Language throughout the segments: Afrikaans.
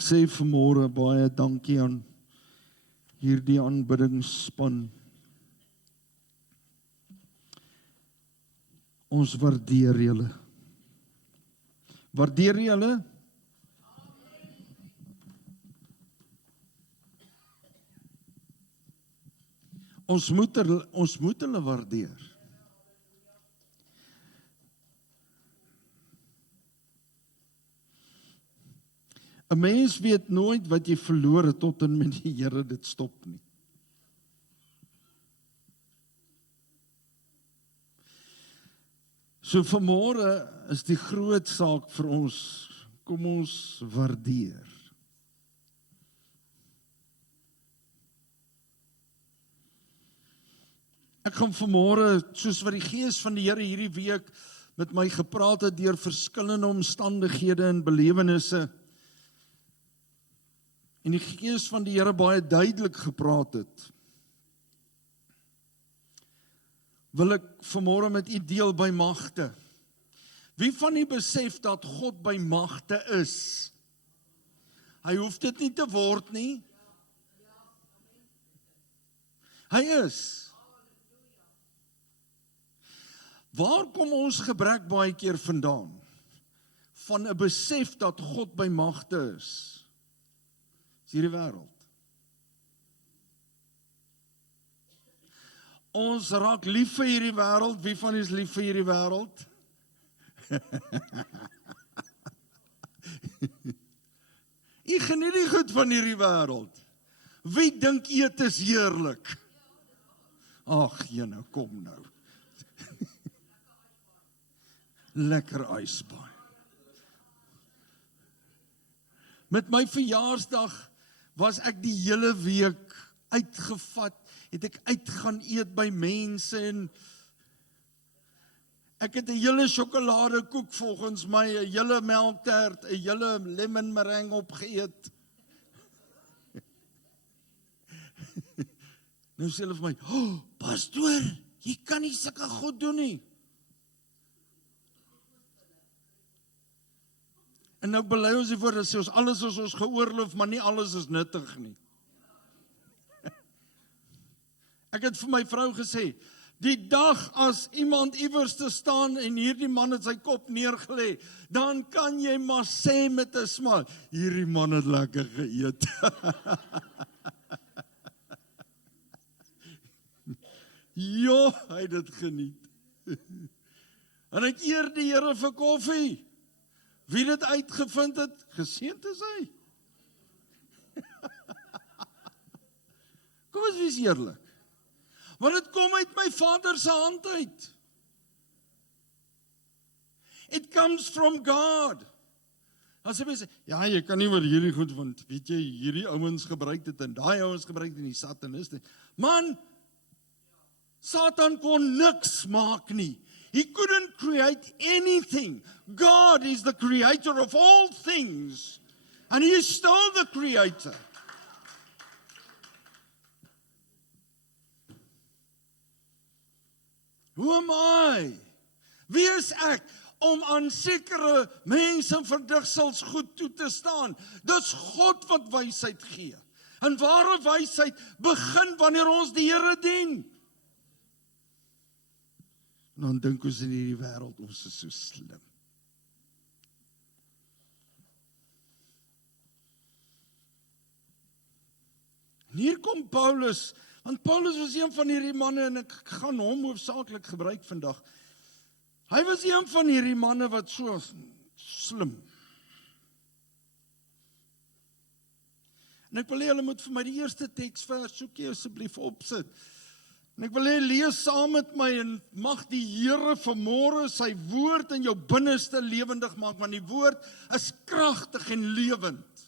Ek sê vanmôre baie dankie aan hierdie aanbiddingsspan. Ons waardeer julle. Waardeer julle? Ons moet hulle waardeer. 'n Mens weet nooit wat jy verloor het tot en met die Here dit stop nie. So vanmôre is die groot saak vir ons, kom ons waardeer. Ek gaan vanmôre, soos wat die Gees van die Here hierdie week met my gepraat het deur verskillende omstandighede en belewennisse, en die Gees van die Here baie duidelik gepraat het, wil ek vanmôre met u deel by magte. Wie van u besef dat God by magte is? Hy hoef dit nie te word nie. Hy is. Waar kom ons gebrek baie keer vandaan? Van 'n besef dat God by magte is. Is hierdie wêreld. Ons raak lief vir hierdie wêreld. Wie van u is lief vir hierdie wêreld? U geniet die goed van hierdie wêreld. Wie dink eet is heerlik? Ag, jene, kom nou. Lekker ysbaai. Met my verjaarsdag was ek die hele week uitgevat, het ek uitgaan eet by mense en ek het 'n hele sjokoladekoek volgens my, 'n hele melktert, 'n hele lemon meringue opgeëet. Nou sê hulle vir my, "Oh, pastoor, jy kan nie sulke goed doen nie." En nou bely ons die woord, sê ons alles is ons geoorloof, maar nie alles is nuttig nie. Ek het vir my vrou gesê, die dag as iemand iewers te staan en hierdie man het sy kop neergelê, dan kan jy maar sê met 'n smaak, hierdie man het lekker geëet. Ja, hy het dit geniet. En ek eer die Here vir koffie. Wie dit uitgevind het, geseënd is hy. Kom ons wees eerlik. Want dit kom uit my Vader se hand uit. It comes from God. Dan sê mense, ja, jy kan nie oor hierdie goed, want weet jy, hierdie ouens gebruik dit en daai ouens gebruik dit en die sataniste. Man, Satan kon niks maak nie. He couldn't create anything. God is the creator of all things. And he is still the creator. Who am I? Wie is ek om aan sekere mense en verdigsels goed toe te staan? Dis God wat wysheid gee. En ware wysheid begin wanneer ons die Here dien. En dan dink ons in hierdie wêreld, ons is so slim. En hier kom Paulus, want Paulus was een van hierdie manne, en ek gaan hom hoofsaaklik gebruik vandag. Hy was een van hierdie manne wat so slim. En ek wil hê julle moet vir my die eerste teksvers soekie asseblief opsit. En ek wil hê lees saam met my en mag die Here vanmôre sy woord in jou binneste lewendig maak, want die woord is kragtig en lewend.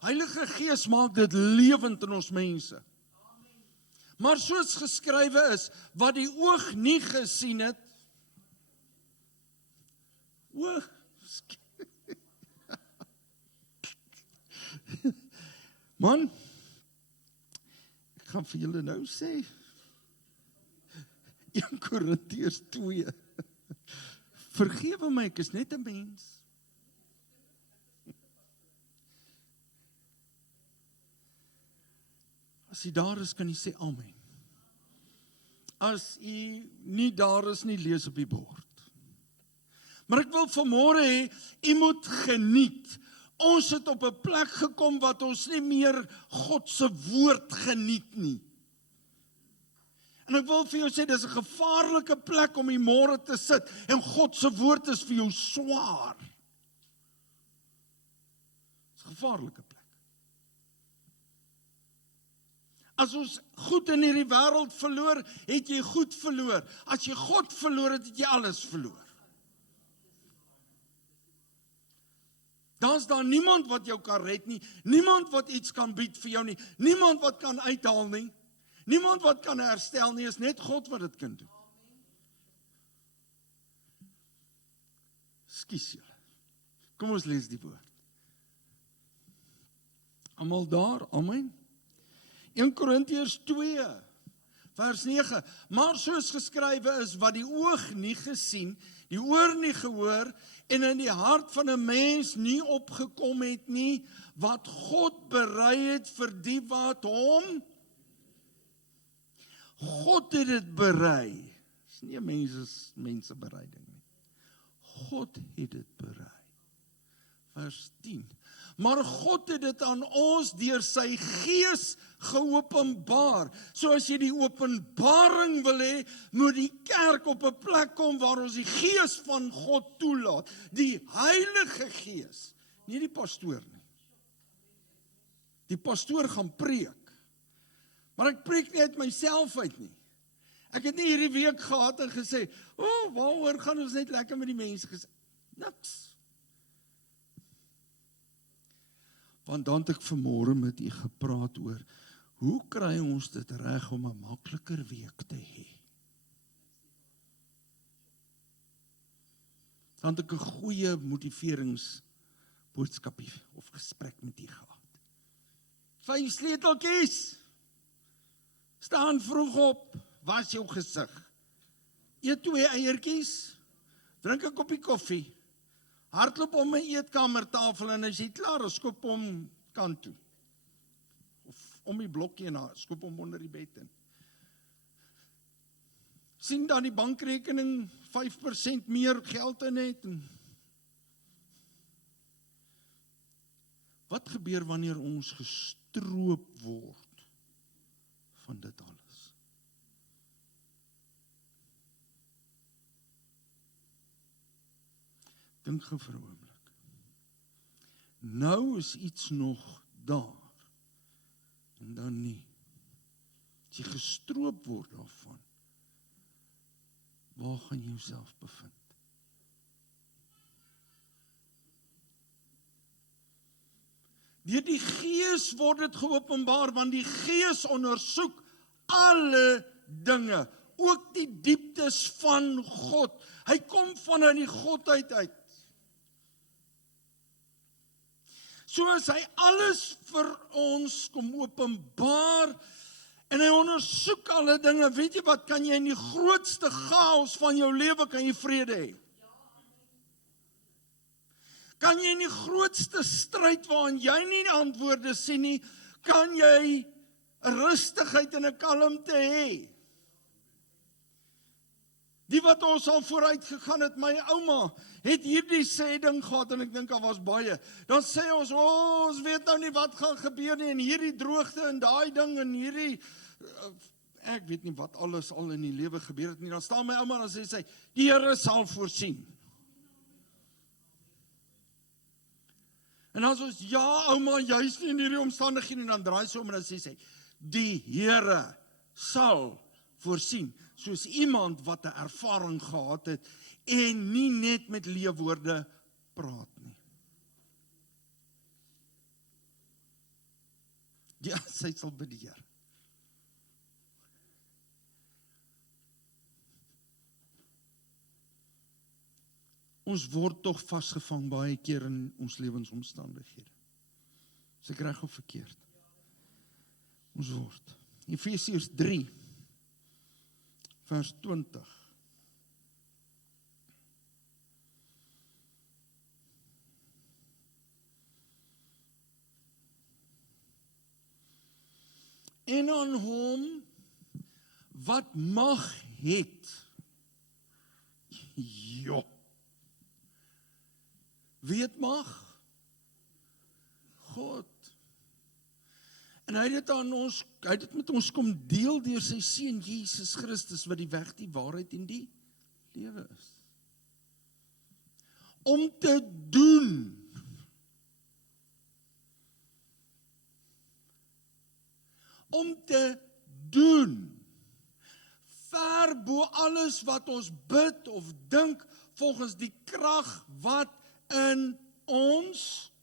Heilige Gees maak dit lewend in ons mense. Maar soos geskrywe is, wat die oog nie gesien het, man, ek gaan vir julle nou sê, 1 Korintiërs 2, vergewe my, ek is net 'n mens. As jy daar is, kan jy sê amen. As jy nie daar is nie, lees op die bord. Maar ek wil vanmôre hê, jy moet geniet. Ons het op 'n plek gekom wat ons nie meer God se woord geniet nie. En ek wil vir jou sê, dis 'n gevaarlike plek om die môre te sit, en God se woord is vir jou swaar. Dis 'n gevaarlike plek. As ons goed in hierdie wêreld verloor, het jy goed verloor. As jy God verloor het, het jy alles verloor. Dan is daar niemand wat jou kan red nie, niemand wat iets kan bied vir jou nie, niemand wat kan uithaal nie, niemand wat kan herstel nie, is net God wat dit kan doen. Skus julle. Kom ons lees die woord. Almal daar, amen. 1 Korintiërs 2, vers 9. Maar soos geskrywe is, wat die oog nie gesien, die oor nie gehoor, en in die hart van 'n mens nie opgekom het nie, wat God berei het vir die wat hom. God het dit berei. Dis nie 'n mense bereiding nie. God het dit berei. Vers 10. Maar God het dit aan ons deur sy Gees geopenbaar. So as jy die openbaring wil hê, moet die kerk op 'n plek kom waar ons die Gees van God toelaat. Die Heilige Gees, nie die pastoor nie. Die pastoor gaan preek. Maar ek preek nie uit myself uit nie. Ek het nie hierdie week gehad en gesê, waaroor gaan ons net lekker met die mense gesê? Niks. Want dan het ek vanmôre met u gepraat oor, hoe kry ons dit reg om 'n makliker week te hê? Dan het ek 'n goeie motiveringsboodskapie of gesprek met u gehad. 5 sleuteltjies. Staan vroeg op, was jou gesig. Eet 2 eiertjies, drink 'n koppie koffie, hardloop om my eetkamertafel en as jy klaar is, skop hom kant toe. Of om die blokkie en skop hom onder die bed in. Sien dan die bankrekening 5% meer geld in het. Wat gebeur wanneer ons gestroop word van dit alles? Dink gou vir 'n oomblik. Nou is iets nog daar, en dan nie. As jy gestroop word daarvan, waar gaan jy jouself bevind? Deur die Gees word dit geopenbaar, want die Gees ondersoek alle dinge, ook die dieptes van God. Hy kom vanuit die Godheid uit. So as hy alles vir ons kom openbaar, en hy ondersoek alle dinge, weet jy wat, kan jy in die grootste chaos van jou lewe, kan jy vrede hê. Kan jy in die grootste stryd waarin jy nie die antwoorde sien nie, kan jy 'n rustigheid en 'n kalmte hê. Die wat ons al vooruit gegaan het, my ouma, het hierdie sê ding gehad, en ek dink daar was baie. Dan sê ons, ons weet nou nie wat gaan gebeur nie, en hierdie droogte, en daai ding, en hierdie, ek weet nie wat alles al in die lewe gebeur het nie. Dan staan my ouma en sê sy, die Here sal voorsien. En dan sê ons, ja ouma, juist nie in hierdie omstandighede, en dan draai sy om en dan sê sy, die Here sal voorsien, soos iemand wat 'n ervaring gehad het, en nie net met leeuwoorde praat nie. Ja, sy sal bid die Here. Ons word tog vasgevang baie keer in ons lewensomstandighede. Is ek reg of verkeerd? Ons word. Efesiërs 3, vers 20. en aan hom wat mag het. Ja. Wie het mag? God. En hy het dit met ons kom deel deur sy seun Jesus Christus, wat die weg, die waarheid en die lewe is. Om te doen. Om te doen. Ver bo alles wat ons bid of dink, volgens die krag wat in ons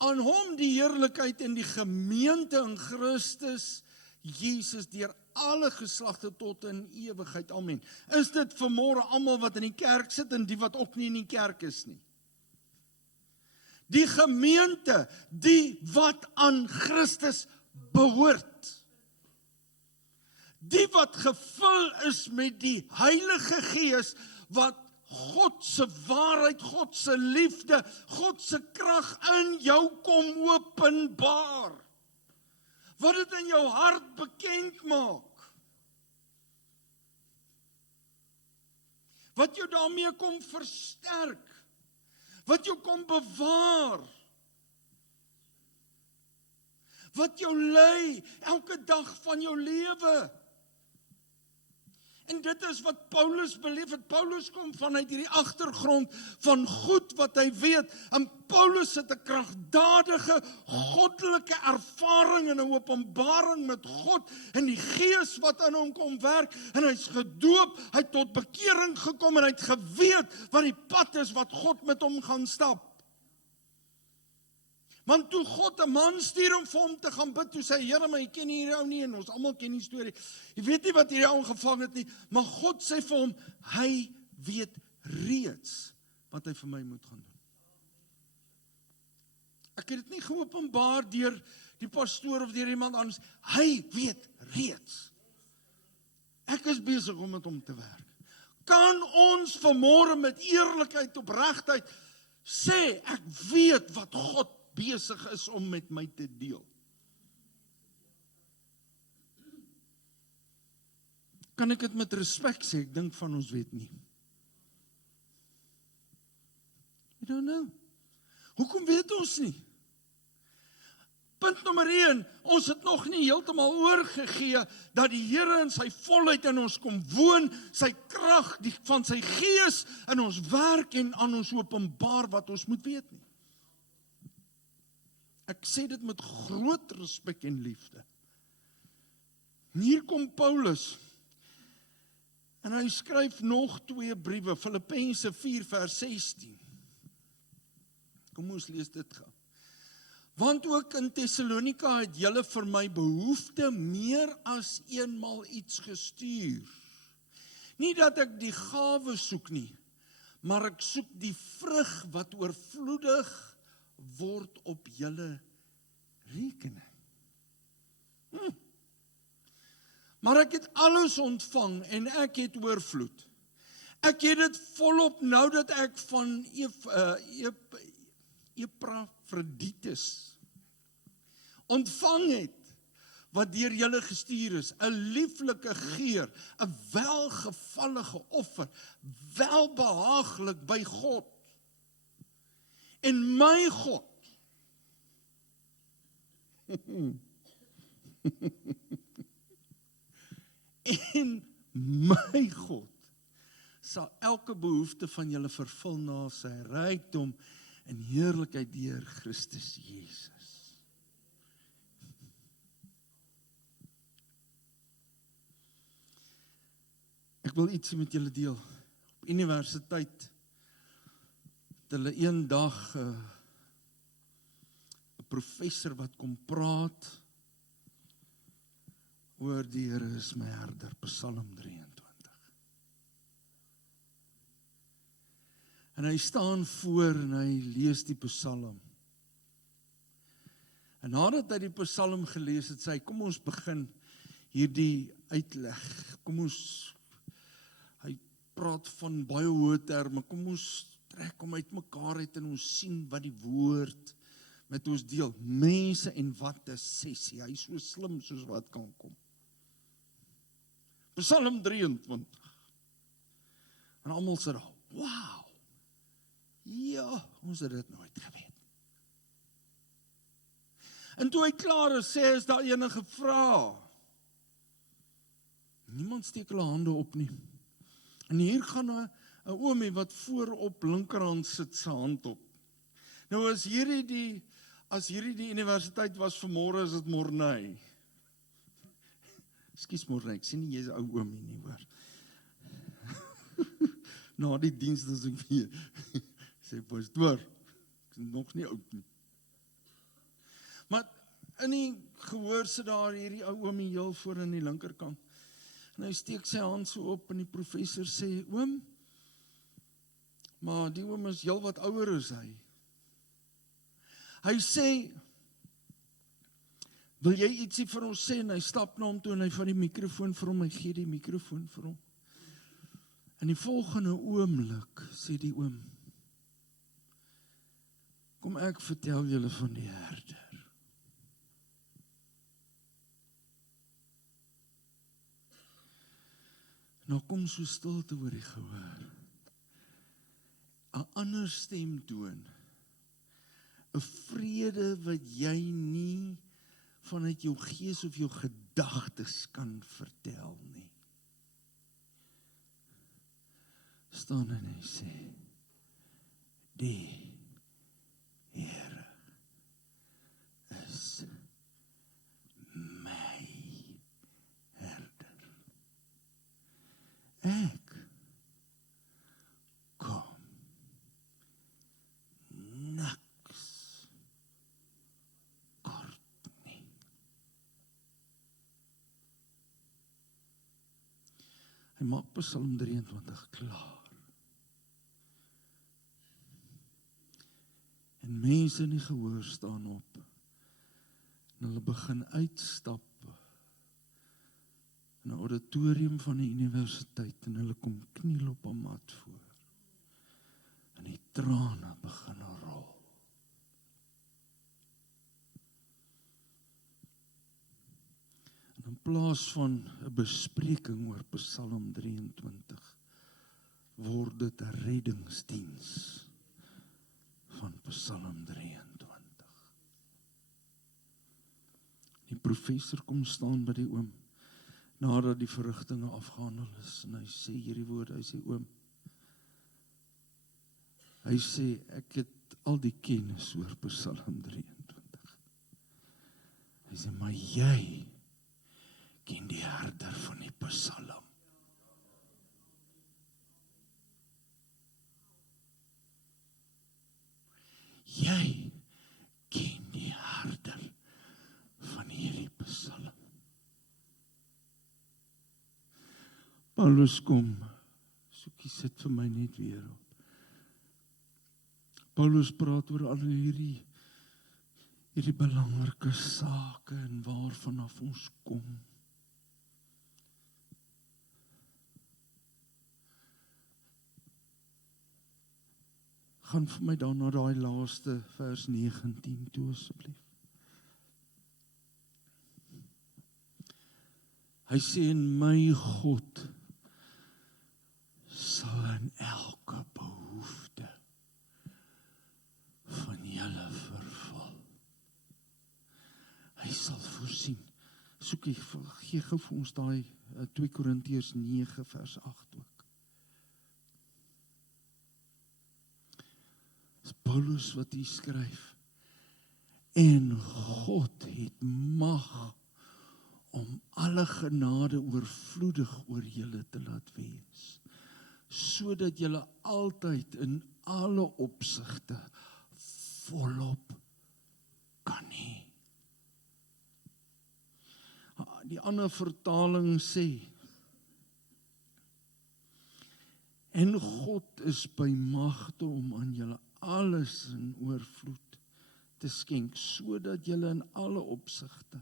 aan hom die heerlikheid en die gemeente in Christus Jesus deur alle geslagte tot in ewigheid. Amen. Is dit vanmôre almal wat in die kerk sit en die wat ook nie in die kerk is nie? Die gemeente, die wat aan Christus behoort. Die wat gevul is met die Heilige Gees, wat God se waarheid, God se liefde, God se krag in jou kom openbaar. Wat dit in jou hart bekend maak. Wat jou daarmee kom versterk. Wat jou kom bewaar. Wat jou lei elke dag van jou lewe. En dit is wat Paulus beleef het. Paulus kom vanuit hierdie agtergrond van goed wat hy weet. En Paulus het 'n kragdadige, goddelike ervaring en 'n openbaring met God en die Gees wat in hom kom werk. En hy's gedoop, hy het tot bekering gekom en hy het geweet wat die pad is wat God met hom gaan stap. Want toe God 'n man stuur om vir hom te gaan bid, toe sê hy, Here, maar jy ken hierdie ou nie, en ons almal ken die storie. Jy weet nie wat hierdie ou gevang het nie, maar God sê vir hom, hy weet reeds wat hy vir my moet gaan doen. Ek het dit nie geopenbaar deur die pastoor of deur iemand anders. Hy weet reeds. Ek is besig om met hom te werk. Kan ons vanmôre met eerlikheid, opregtheid sê, ek weet wat God besig is om met my te deel? Kan ek dit met respek sê? Ek dink van ons weet nie. I don't know. Hoekom weet ons nie? Punt nommer 1, ons het nog nie heeltemal oorgegee dat die Here in sy volheid in ons kom woon, sy krag van sy Gees in ons werk en aan ons openbaar wat ons moet weet nie. Ek sê dit met groot respek en liefde. En hier kom Paulus, en hy skryf nog 2 briewe, Filippense 4 vers 16. Kom ons lees dit gou. Want ook in Thessalonika het julle vir my behoefte meer as eenmal iets gestuur. Nie dat ek die gawe soek nie, maar ek soek die vrug wat oorvloedig word op julle rekening. Maar ek het alles ontvang en ek het oorvloed. Ek het dit volop nou dat ek van Epafroditus ontvang het, wat deur julle gestuur is, 'n lieflike geur, 'n welgevallige offer, welbehaaglik by God. En my God en my God sal elke behoefte van julle vervul na sy rykdom en heerlikheid deur Christus Jesus. Ek wil iets met julle deel. Op universiteit het hulle eendag 'n professor wat kom praat oor die Here is my herder, Psalm 23. En hy staan voor en hy lees die Psalm. En nadat hy die Psalm gelees het, sê hy, kom ons begin hierdie uitleg. Kom ons, hy praat van baie hoë terme, kom ons trek hom uit mekaar uit en ons sien wat die woord met ons deel. Mense en wat 'n sessie, hy is so slim soos wat kan kom. Psalm 23. En almal sê daar, wow, ja, ons het dit nooit geweet. En toe hy klaar is, sê is daar enige vrae. Niemand steek hulle hande op nie. En hier gaan 'n oomie wat voorop linkerhand sit sy hand op. Nou as hierdie die universiteit was vanmôre, is dit Morney. Ekskuus Morney, ek sien nie jy's 'n ou oomie nie, hoor. Na die diens as ek vir sê pastoor, ek is nog nie oud nie. Maar in die gehoor sit daar hierdie ou oomie heel voor in die linkerkant. En hy steek sy hand so op en die professor sê, oom, maar die oom is heel wat ouer as hy. Hy sê, wil jy ietsie vir ons sê? En hy stap na hom toe en hy vat die mikrofoon vir hom, hy gee die mikrofoon vir hom. In die volgende oomblik sê die oom, kom ek vertel julle van die herder. Nou kom so stilte oor die gehoor. 'n ander stem toon. 'n vrede wat jy nie vanuit jou gees of jou gedagtes kan vertel nie. Staan en hy sê, die Here is my herder. Ek kom niks kort nie. Hy maak Psalm 23 klaar. En mense in die gehoor staan op. En hulle begin uitstap in 'n auditorium van die universiteit en hulle kom kniel op 'n mat voor. En die trane begin rol. En in plaas van 'n bespreking oor Psalm 23 word dit 'n reddingsdiens van Psalm 23. Die professor kom staan by die oom nadat die verrigtinge afgehandel is en hy sê hierdie woorde, hy sê oom, hy sê ek het al die kennis oor Psalm 23. Hy sê maar jy ken die herder van die Psalm. Jy ken die herder van hierdie Psalm. Paulus kom, soekie sit vir my net weer op. Paulus praat oor al hierdie belangrike sake en waarvan af ons kom. Gaan vir my dan na daai laaste vers 19 toe asseblief. Hy sê en my God sal in elke behoefte van julle vervul. Hy sal voorsien. Gee gou vir ons daai 2 Korintiërs 9 vers 8 ook. Dis Paulus wat hier skryf. En God het mag om alle genade oorvloedig oor julle te laat wees, sodat julle altyd in alle opsigte volop kan hê. Die ander vertaling sê, en God is by magte om aan julle alles in oorvloed te skenk, sodat julle in alle opsigte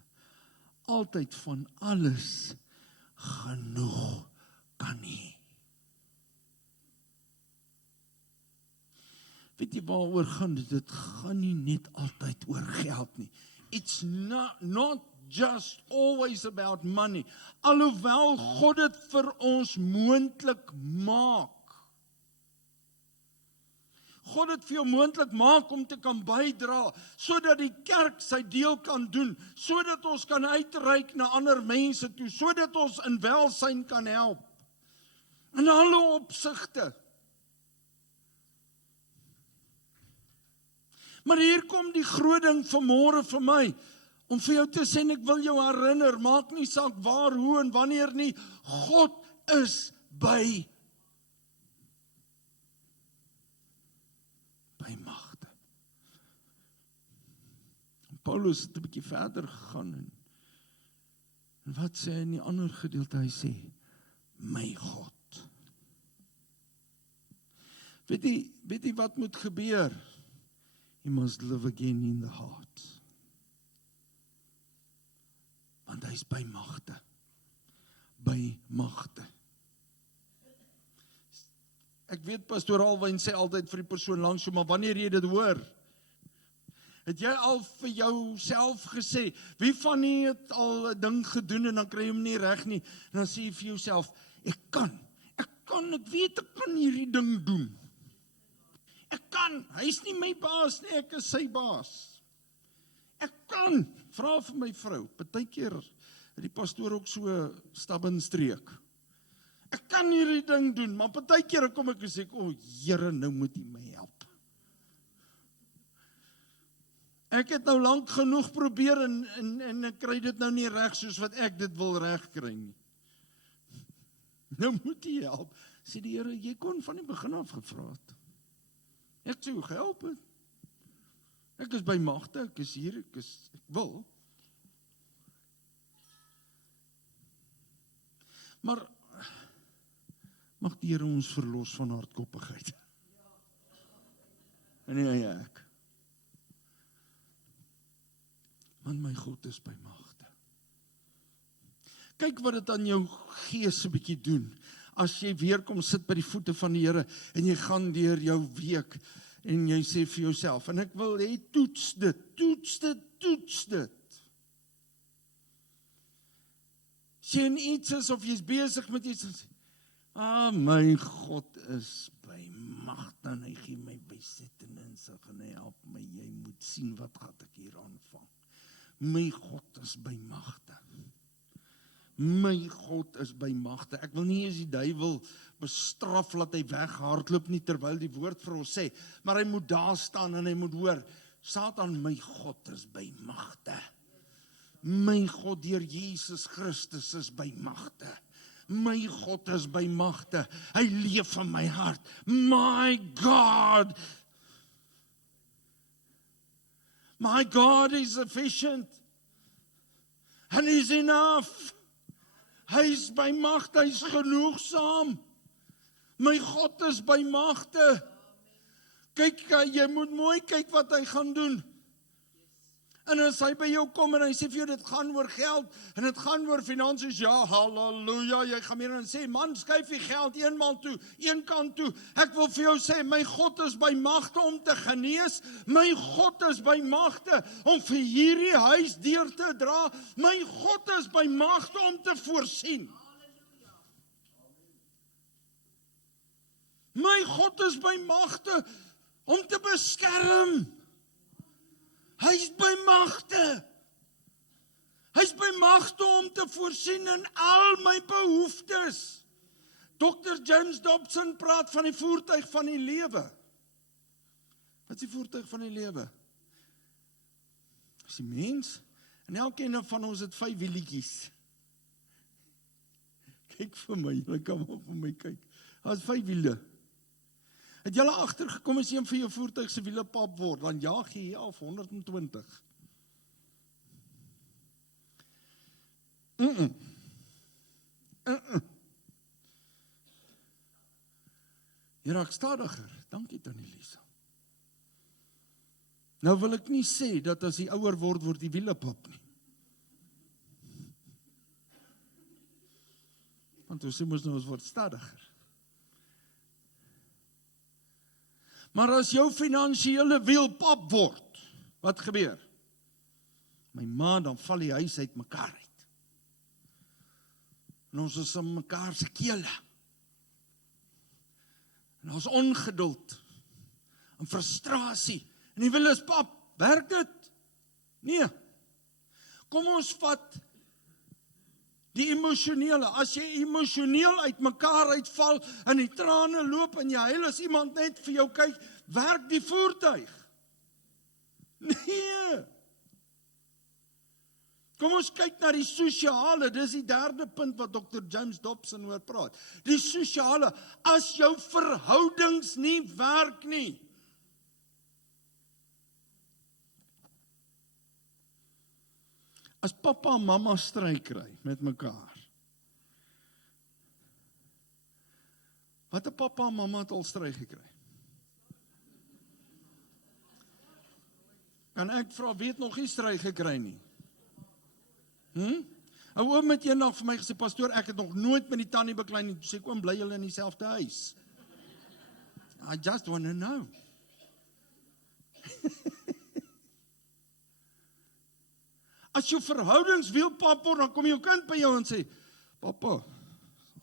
altyd van alles genoeg kan hê. Weet jy waaroor gaan dit? Dit gaan nie net altyd oor geld nie. It's not just always about money. Alhoewel God dit vir ons moontlik maak. God het vir jou moontlik maak om te kan bydra, sodat die kerk sy deel kan doen, sodat ons kan uitreik na ander mense toe, sodat ons in welsyn kan help. In alle opsigte. Maar hier kom die groot ding vanmôre vir my, om vir jou te sê, en ek wil jou herinner, maak nie saak waar, hoe en wanneer nie, God is by magte. Paulus het 'n bietjie verder gegaan, en wat sê hy in die ander gedeelte? Hy sê, my God. Weet jy wat moet gebeur? You must live again in the heart. Want hy is by magte. By magte. Ek weet pastoor Alwyn sê altyd vir die persoon langs jou, maar wanneer jy dit hoor, het jy al vir jouself gesê, wie van nie het al 'n ding gedoen en dan kry jy hom nie reg nie, en dan sê jy vir jouself, ek weet ek kan hierdie ding doen. Ek kan, hy is nie my baas nie, ek is sy baas. Ek kan, vra vir my vrou, partykeer het die pastoor ook so stubborn streek. Ek kan hierdie ding doen, maar partykeer kom ek en sê, Here, nou moet U my help. Ek het nou lank genoeg probeer en ek kry dit nou nie reg soos wat ek dit wil reg kry nie. Nou moet U help. Sê die Here, jy kon van die begin af gevra het. Ek sê, gehelp het. Ek is by magte, ek is hier, ek wil. Maar mag die Here ons verlos van hardkoppigheid. En nie ek. Want my God is by magte. Kyk wat dit aan jou gees 'n bietjie doen. As jy weer kom sit by die voete van die Here en jy gaan deur jou week en jy sê vir jouself, en ek wil hê toets dit. As jy in iets is of jy's besig met iets, my God is by magte en hy gee my besit en insig en hy help my, jy moet sien wat gaan ek hier aanvang. My God is by magte. My God is by magte. Ek wil nie eens die duiwel bestraf laat hy weghardloop nie, terwyl die woord vir ons sê, maar hy moet daar staan en hy moet hoor, Satan, my God is by magte. My God, deur Jesus Christus is by magte. My God is by magte. Hy leef in my hart. My God is sufficient. And He's enough. Hy is by magte, hy is genoegsaam. My God is by magte. Kyk, jy moet mooi kyk wat hy gaan doen. En as hy by jou kom en hy sê vir jou, dit gaan oor geld, en dit gaan oor finansies, ja, halleluja, jy gaan meer en sê, man, skuif die geld een kant toe. Ek wil vir jou sê, my God is by magte om te genees, my God is by magte om vir hierdie huis deur te dra, my God is by magte om te voorsien. My God is by magte om te beskerm. Hy is by magte. Hy is by magte om te voorsien in al my behoeftes. Dr. James Dobson praat van die voertuig van die lewe. Wat is die voertuig van die lewe? Dis die mens, en elkeen van ons het 5 wielietjies. Kyk vir my, julle kan maar vir my kyk. Daar's 5 wiele. Het julle agtergekom as een van jou voertuig se wiele pap word, dan jaag jy af 120. Jy raak stadiger. Dankie Tannie Lisa. Nou wil ek nie sê dat as jy ouer word die wiele pap nie. Want ons sê mos nou ons word stadiger. Maar as jou finansiële wiel pap word, wat gebeur? My ma, dan val die huis uit mekaar uit. En ons is in mekaar se kele. En ons ongeduld, en frustrasie, en die wil is, pap, werk dit? Nee. Kom ons vat die emosionele, as jy emosioneel uit mekaar uitval, en die trane loop, en jy huil as iemand net vir jou kyk, werk die voertuig? Nee. Kom ons kyk na die sosiale, dis die derde punt wat Dr. James Dobson oor praat. Die sosiale, as jou verhoudings nie werk nie. As pappa en mamma stry kry met mekaar. Wat 'n pappa en mamma het al stry gekry? Kan ek vra, wie het nog nie stry gekry nie? 'n Oom het eendag vir my gesê, pastoor, ek het nog nooit met die tannie beklei nie. Toe sê ek, oom, bly julle in dieselfde huis? I just want to know. As jou verhoudings wielpap word, dan kom jou kind by jou en sê, papa,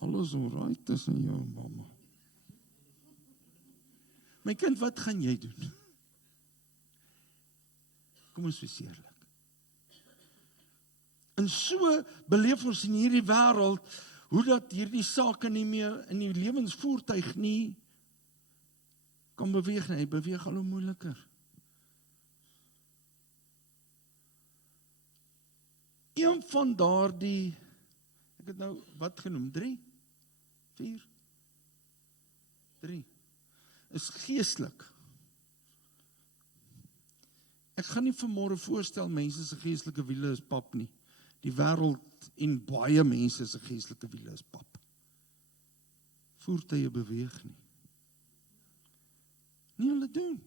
alles alright tussen jou en mamma. My kind, wat gaan jy doen? Kom ons wees eerlik. En so beleef ons in hierdie wêreld, hoe dat hierdie sake nie meer in die lewensvoertuig nie kan beweeg nie, hy beweeg al hoe moeiliker. Een van daardie, ek het nou wat genoem, 3, 4, 3, is geestelik. Ek gaan nie vanmôre voorstel mense se geestelike wiele is pap nie. Die wêreld en baie mense se geestelike wiele is pap. Voertuie beweeg nie. Nie hulle doen.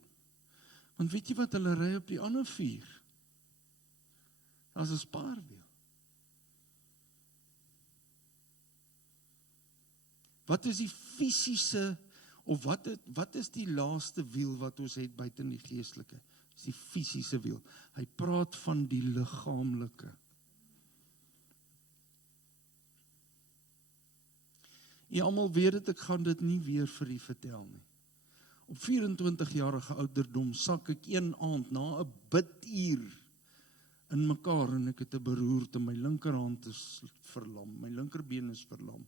Want weet jy wat, hulle ry op die ander 4. As 'n spaarwiel. Wat is die fisiese, of wat is die laaste wiel wat ons het buiten die geestelike? Dis die fisiese wiel. Hy praat van die liggaamlike. Jy almal weet dit, ek gaan dit nie weer vir u vertel nie. Op 24-jarige ouderdom sak ek een aand na 'n biduur in mekaar en ek het 'n beroerte. My linkerhand is verlam, my linkerbeen is verlam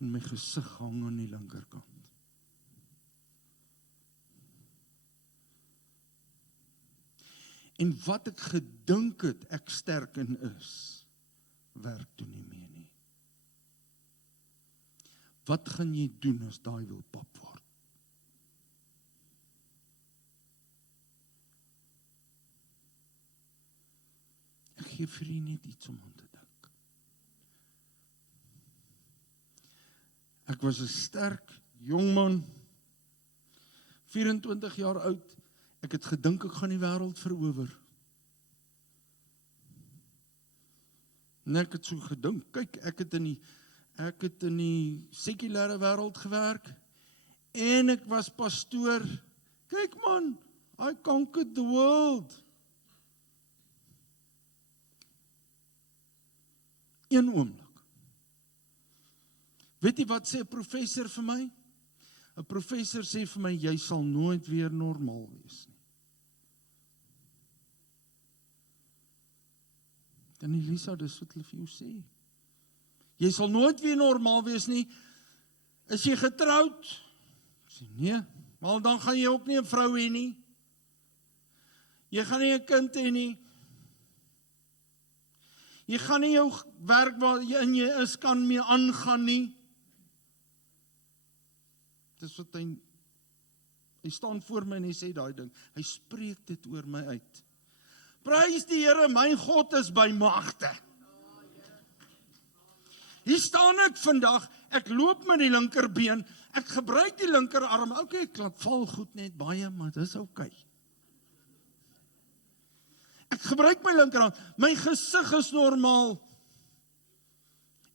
en my gesig hang aan die linkerkant. En wat ek gedink het ek sterk in is, werk toe nie meer nie. Wat gaan jy doen as daai wil pap word? Ek gee vir u net iets om aan te dink. Ek was 'n sterk jongman, 24 jaar oud. Ek het gedink ek gaan die wêreld verower. En ek het so gedink, kyk, ek het in die sekulêre wêreld gewerk en ek was pastoor. Kyk man, I conquered the world. Een oomblik. Weet jy wat sê 'n professor vir my? 'n Professor sê vir my, jy sal nooit weer normaal wees nie. En Elisa, dis wat hulle vir jou sê. Jy sal nooit weer normaal wees nie. Is jy getroud? Ek sê nee, maar dan gaan jy ook nie 'n vrou hê nie. Jy gaan nie 'n kind hê nie. Jy gaan nie jou werk waar jy in jy is kan mee aangaan nie. Dis wat hy staan voor my en hy sê daai ding. Hy spreek dit oor my uit. Prys die Here, my God is by magte. Hier staan ek vandag, ek loop met die linkerbeen, ek gebruik die linkerarm, ek val goed net baie, maar dis okay. Ek gebruik my linkerhand, my gesig is normaal.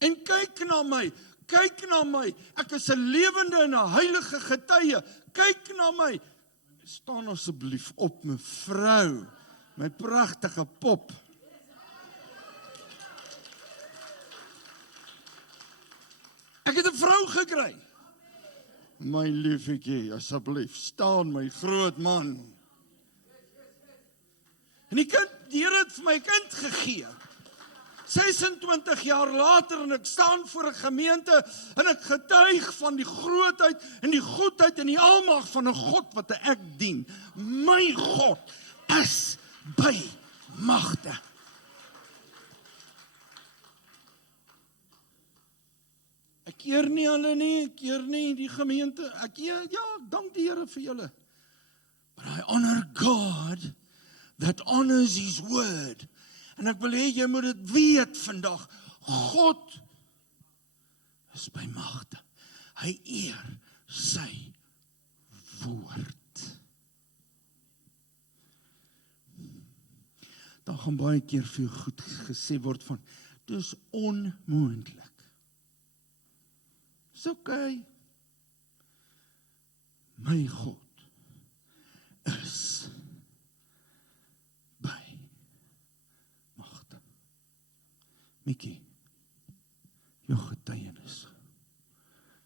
En kyk na my, ek is 'n lewende en 'n heilige getuie, kyk na my, Staan asseblief op, mevrou, my pragtige pop. Ek het 'n vrou gekry. My liefetjie, asseblief, staan my groot man. En die Here het vir my 'n kind gegee. 26 jaar later en ek staan voor 'n gemeente en ek getuig van die grootheid en die goedheid en die almag van 'n God wat ek dien. My God is by magte. Ek eer nie hulle nie, ek eer nie die gemeente. Ek dank die Here vir julle. But I honor God that honors his word. En ek wil hê jy moet dit weet vandag. God is by magte. Hy eer sy woord. Daar gaan baie keer vir jou goed gesê word van, dis onmoontlik. Dis okay. My God is by magte. Mikkie, jou getuienis.